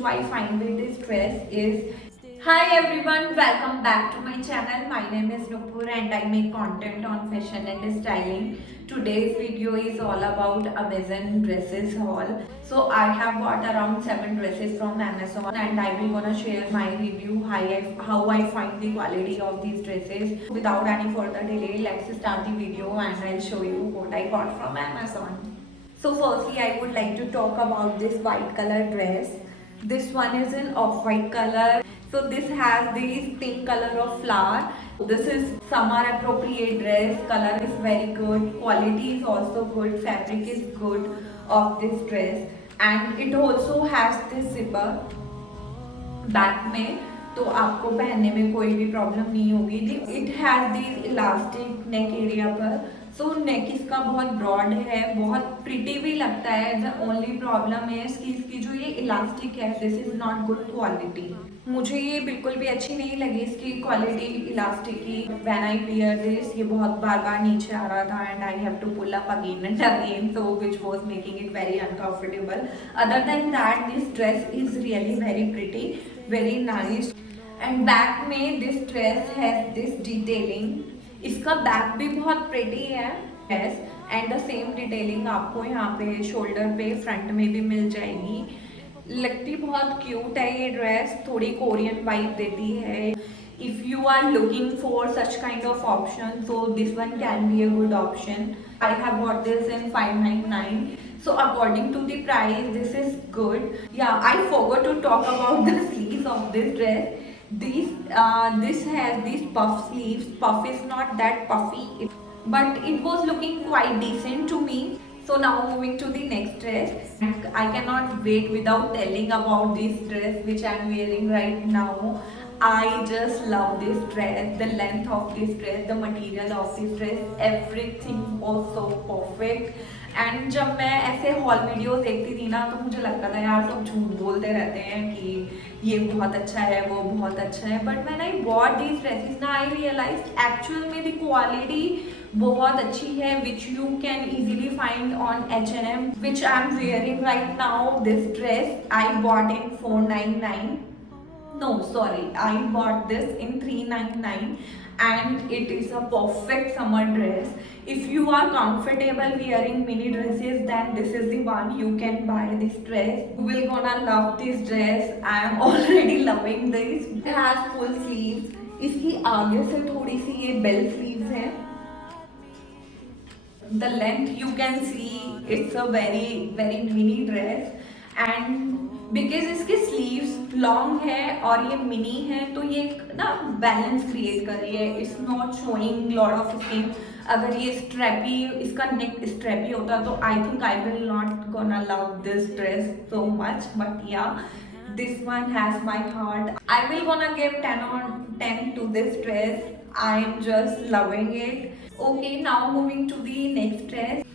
issue I find with this dress is, hi everyone, welcome back to my channel. My name is Nupur and I make content on fashion and styling. Today's video is all about Amazon dresses haul. So I have bought around 7 dresses from Amazon and I will gonna share my review how I find the quality of these dresses. Without any further delay, let's start the video and I'll show you what I got from Amazon. So firstly, I would like to talk about this white color dress. This one is in off-white color. So this has this pink color of flower. This is summer appropriate dress. Color is very good. Quality is also good. Fabric is good of this dress. And it also has this zipper back में, तो आपको पहनने में कोई भी problem नहीं होगी. It has this elastic neck area पर. सो नेक इसका बहुत ब्रॉड है, बहुत प्रिटी भी लगता है. द ओनली प्रॉब्लम है इसकी जो ये इलास्टिक है, this is not good quality. मुझे ये बिल्कुल भी अच्छी नहीं लगी इसकी क्वालिटी इलास्टिक की. व्हेन आई वियर दिस, ये बहुत बार बार नीचे आ रहा था and I have to pull up again and again, so which was making it very uncomfortable. Other than that, this dress is really very pretty, very nice. And back में this dress has this detailing. इसका back भी बहुत pretty है and the same detailing आपको यहाँ पे shoulder पे front में भी मिल जाएगी. लगती बहुत क्यूट है ये ड्रेस, थोड़ी कोरियन वाइब देती है. If you are looking for such kind of option, so this one can be a good option. I have bought this in 599. So according to the price, this is good. Yeah, I forgot to talk about the sleeves of this dress. This has these puff sleeves. Puff is not that puffy, but it was looking quite decent to me. So now moving to the next dress. I cannot wait without telling about this dress which I am wearing right now. I just love this dress. The length of this dress, the material of this dress, everything was so perfect. And जब मैं ऐसे hall videos देखती थी ना, तो मुझे लगता था यार सब झूठ बोलते रहते हैं कि ये बहुत अच्छा है, वो बहुत अच्छा है. But when I bought these dresses ना, आई रियलाइज्ड एक्चुअल में द क्वालिटी बहुत अच्छी है, which you can easily find on H&M, which I am wearing right now. This dress I bought in 499. No, sorry, I bought this in 399 and it is a perfect summer dress. If you are comfortable wearing mini dresses, then this is the one you can buy this dress. You will gonna love this dress. I am already loving this. It has full sleeves. इसकी आगे से थोड़ी सी ये bell sleeves है. The length you can see, it's a very very mini dress and because इसके sleeves long है और ये मिनी है, तो ये ना बैलेंस क्रिएट कर रही है. It's not showing lot of skin. अगर ये स्ट्रेपी, इसका नेक स्ट्रेपी होता तो I think I will not gonna love this dress so much. But yeah, this one has my heart. I will gonna give 10 on 10 to this dress. I am just loving it. Okay, now moving to the next dress.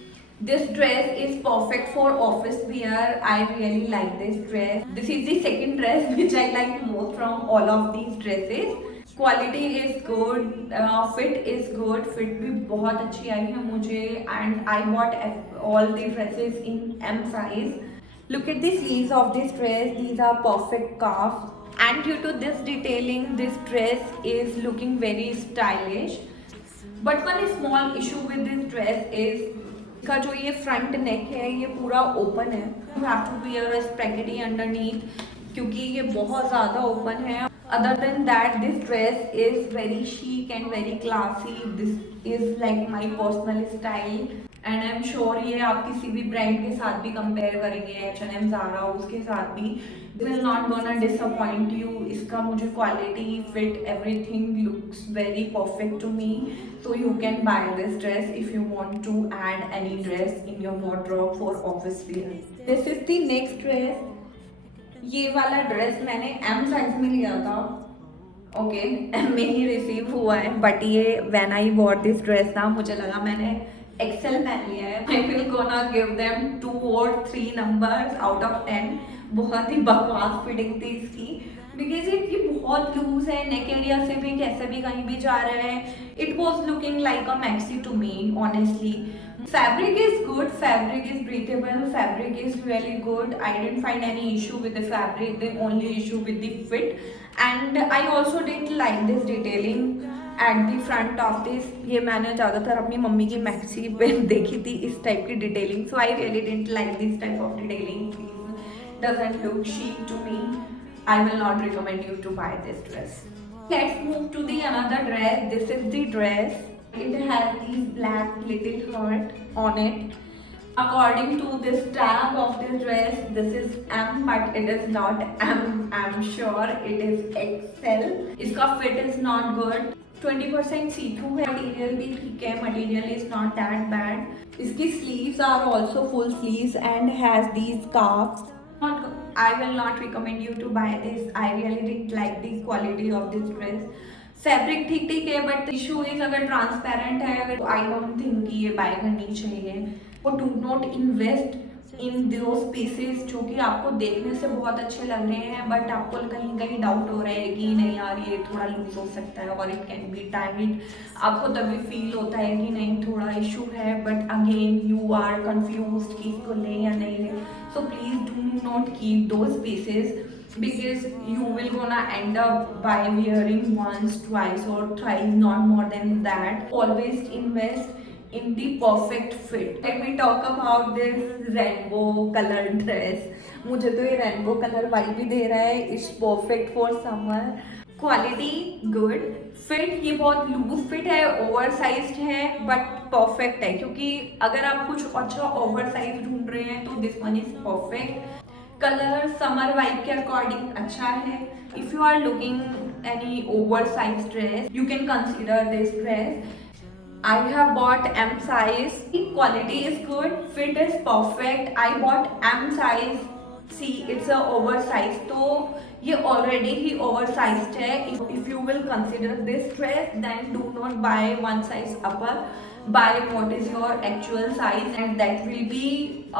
This dress is perfect for office wear. I really like this dress. This is the second dress which I like most from all of these dresses. Quality is good, fit is good. Fit भी बहुत अच्छी आई है मुझे and I bought all the dresses in M size. Look at the sleeves of this dress. These are perfect cuff. And due to this detailing, this dress is looking very stylish. But one small issue with this dress is का जो ये front नेक है ये पूरा open है. You have to wear a spaghetti underneath क्योंकि ये बहुत ज़्यादा ओपन है. Other than that, this dress is very chic and very classy. This is like my personal style and I am sure ये आप किसी भी ब्रांड के साथ भी कंपेयर करेंगे, H&M, Zara, उसके साथ भी, will not gonna disappoint you. इसका मुझे quality, fit, everything looks very perfect to me. So you can buy this dress if you want to add any dress in your wardrobe for office wear. This is the next dress. ये वाला dress मैंने M size में लिया था. Okay, M में ही receive हुआ है. But ये when I bought this dress ना, मुझे लगा मैंने एक्सेल पहन लिया है. आई will gonna give them 2 or 3 numbers out of 10. बहुत ही बकवास फिटिंग थी इसकी बिकॉज ये बहुत लूज है. नेक एरिया से भी कैसे भी कहीं भी जा रहे हैं. It was looking like a maxi to me honestly. Fabric is good, fabric is breathable, fabric is really good. I didn't find any issue with the fabric, the only issue with the fit. And I also didn't like this detailing at the front of this. ये मैंने ज़्यादातर अपनी mummy की maxi पे देखी थी इस type की detailing, so I really didn't like this type of detailing. Please, doesn't look chic to me. I will not recommend you to buy this dress. Let's move to the another dress. This is the dress. It has these black little heart on it. According to this tag of this dress, this is M, but it is not M. I'm sure it is XL. इसका fit is not good. 20% see-through है. Material भी ठीक है. Material is not that bad. इसकी sleeves are also full sleeves and has these cuffs. I will not recommend you to buy this. I really didn't like the quality of this dress. Fabric ठीक ठीक है, but issue is अगर transparent है अगर, तो I don't think कि ये bye करनी चाहिए. वो do not invest in those pieces जो कि आपको देखने से बहुत अच्छे लग रहे हैं, बट आपको कहीं कहीं डाउट हो रहा है कि नहीं यार ये थोड़ा लूज हो सकता है और इट कैन बी टाइट. आपको तभी फील होता है कि नहीं थोड़ा इशू है, but again you are confuse कि इसको लें या नहीं लें. So please do not keep those pieces, because you will gonna end up by wearing once, twice or thrice, not more than that. Always invest in the perfect fit. Let me talk about this rainbow color dress. मुझे तो ये rainbow color vibe भी दे रहा है. It's perfect for summer. Quality good, fit ये बहुत loose fit है, over sized है, बट परफेक्ट है. क्योंकि अगर आप कुछ अच्छा ओवर साइज ढूंढ रहे हैं तो this one is perfect. Colour summer vibe के अकॉर्डिंग अच्छा है. If you are looking any over size dress you can consider this dress. I have bought M size. Quality is good, fit is perfect. I bought M size. See, it's a oversized. तो ये already ही oversized है. If you will consider this dress, then do not buy one size upper. Buy what is your actual size, and that will be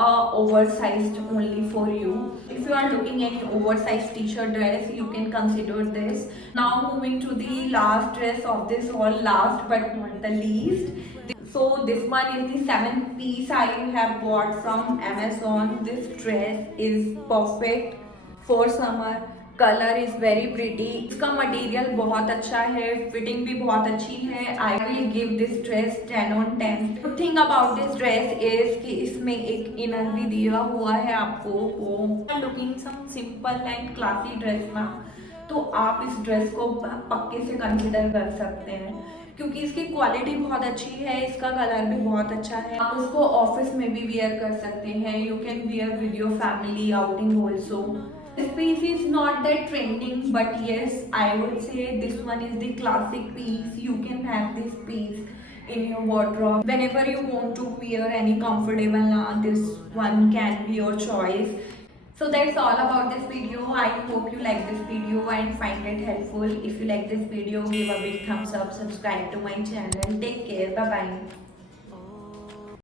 oversized only for you. If you are looking any oversized t-shirt dress, you can consider this. Now moving to the last dress of this all, last but not the least. So this one is the 7th piece I have bought from Amazon. This dress is perfect for summer. Colour is very pretty. इसका material बहुत अच्छा है, fitting भी बहुत अच्छी है. I will give this dress 10 on 10. Good thing about this dress is कि इसमें एक इनर भी दिया हुआ है आपको. वो looking some simple and classy dress ना, तो आप इस ड्रेस को पक्के से कंसिडर कर सकते हैं क्योंकि इसकी क्वालिटी बहुत अच्छी है. इसका कलर भी बहुत अच्छा है. आप उसको ऑफिस में भी वियर कर सकते हैं. You can wear with your family outing also. This piece is not that trending, but yes, I would say this one is the classic piece. You can have this piece in your wardrobe whenever you want to wear any comfortable. This one can be your choice. So that's all about this video. I hope you like this video and find it helpful. If you like this video, give a big thumbs up, subscribe to my channel. Take care. Bye bye.